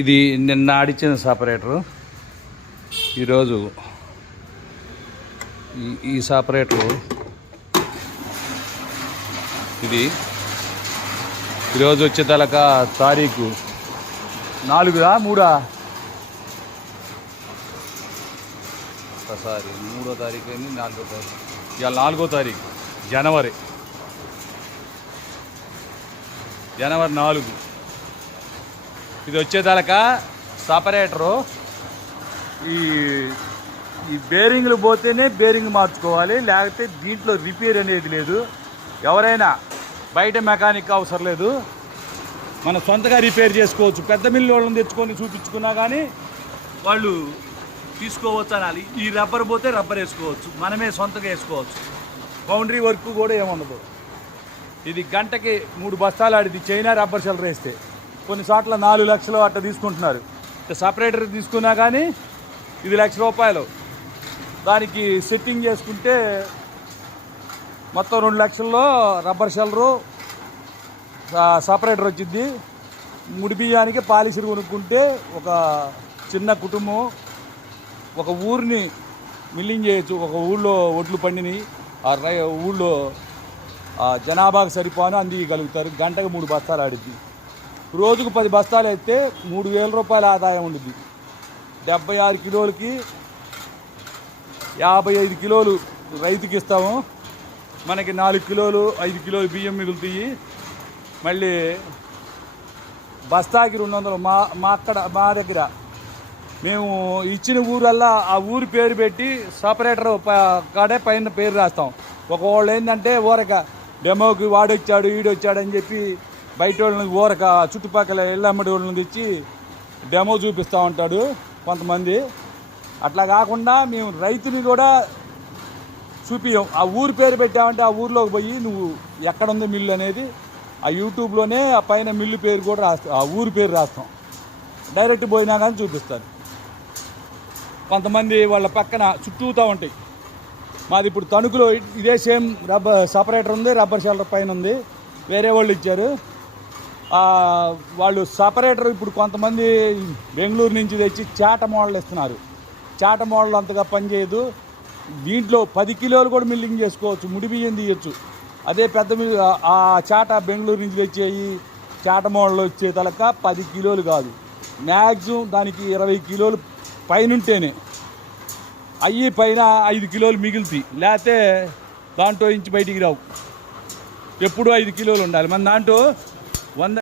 ఇది నిన్న ఆడిచ్చిన సపరేటరు. ఈరోజు ఈ సపరేటరు ఇది ఈరోజు వచ్చే తలక తారీఖు 4 3 ఒకసారి 3వ తారీఖు అయింది, 4వ తారీఖు, ఇవాళ 4వ తారీఖు జనవరి 4. ఇది వచ్చేదాకా సపరేటరు ఈ బేరింగ్లు పోతేనే బేరింగ్ మార్చుకోవాలి, లేకపోతే దీంట్లో రిపేర్ అనేది లేదు. ఎవరైనా బయట మెకానిక్ అవసరం లేదు, మనం సొంతగా రిపేర్ చేసుకోవచ్చు. పెద్ద మిల్లు వాళ్ళని తెచ్చుకొని చూపించుకున్నా కానీ వాళ్ళు తీసుకోవచ్చు అనాలి. ఈ రబ్బర్ పోతే రబ్బర్ వేసుకోవచ్చు, మనమే సొంతగా వేసుకోవచ్చు. బౌండరీ వర్క్ కూడా ఏముండదు. ఇది గంటకి 3 బస్తాలు ఆడిది చైనా రబ్బర్ షెల్లర్ వేస్తే. కొన్ని చోట్ల 4 లక్షలు అట్లా తీసుకుంటున్నారు. సపరేటర్ తీసుకున్నా కానీ ఇది ₹1,00,000. దానికి సెట్టింగ్ చేసుకుంటే మొత్తం 2 లక్షల్లో రబ్బర్ షెల్లరు సపరేటర్ వచ్చింది. ముడి బియ్యానికి పాలిషర్ కొనుక్కుంటే ఒక చిన్న కుటుంబం ఒక ఊరిని మిల్లింగ్ చేయొచ్చు. ఒక ఊళ్ళో ఒడ్లు పండిని ఆ ఊళ్ళో జనాభాకు సరిపోను అందిగలుగుతారు. గంటకు 3 బస్తాలు ఆడిద్ది. రోజుకు 10 బస్తాలు అయితే ₹3,000 ఆదాయం ఉంటుంది. 76 కిలోలకి 55 కిలోలు రైతుకి ఇస్తాము. మనకి 4 కిలోలు 5 కిలోలు బియ్యం మిగులుతాయి. మళ్ళీ బస్తాకి 200. మా దగ్గర మేము ఇచ్చిన ఊరల్లా ఆ ఊరి పేరు పెట్టి సపరేటర్ కాడే పైన పేరు రాస్తాం. ఒకవాళ్ళు ఏంటంటే ఊరక డెమోకి వాడొచ్చాడు ఈడొచ్చాడని చెప్పి బయట వాళ్ళని ఊరక చుట్టుపక్కల ఇళ్ళమ్మడి వాళ్ళని తెచ్చి డెమో చూపిస్తూ ఉంటాడు కొంతమంది. అట్లా కాకుండా మేము రైతుని కూడా చూపియం. ఆ ఊరి పేరు పెట్టామంటే ఆ ఊరిలోకి పోయి నువ్వు ఎక్కడుంది మిల్లు అనేది ఆ యూట్యూబ్లోనే ఆ పైన మిల్లు పేరు కూడా రాస్తాం, ఆ ఊరి పేరు రాస్తాం. డైరెక్ట్ పోయినా కానీ చూపిస్తారు. కొంతమంది వాళ్ళ పక్కన చుట్టూతూ ఉంటాయి. మాది ఇప్పుడు తణుకులో ఇదే సేమ్ సపరేటర్ ఉంది, రబ్బర్ షెల్లర్ పైన ఉంది, వేరే వాళ్ళు ఇచ్చారు. వాళ్ళు సపరేటర్ ఇప్పుడు కొంతమంది బెంగళూరు నుంచి తెచ్చి చాట మోడల్ ఇస్తున్నారు. చాట మోడల్ అంతగా పనిచేయదు. దీంట్లో 10 కిలోలు కూడా మిల్లింగ్ చేసుకోవచ్చు, ముడి బియ్యం తీయచ్చు. అదే పెద్ద ఆ చాట బెంగళూరు నుంచి తెచ్చేయి చాట మోడల్ వచ్చే తలక 10 కిలోలు కాదు, మ్యాక్సిమం దానికి 20 కిలోలు పైన ఉంటేనే. అయ్యి పైన 5 కిలోలు మిగులుతాయి, లేకపోతే దాంట్లో నుంచి బయటికి రావు. ఎప్పుడూ 5 కిలోలు ఉండాలి. మన దాంట్లో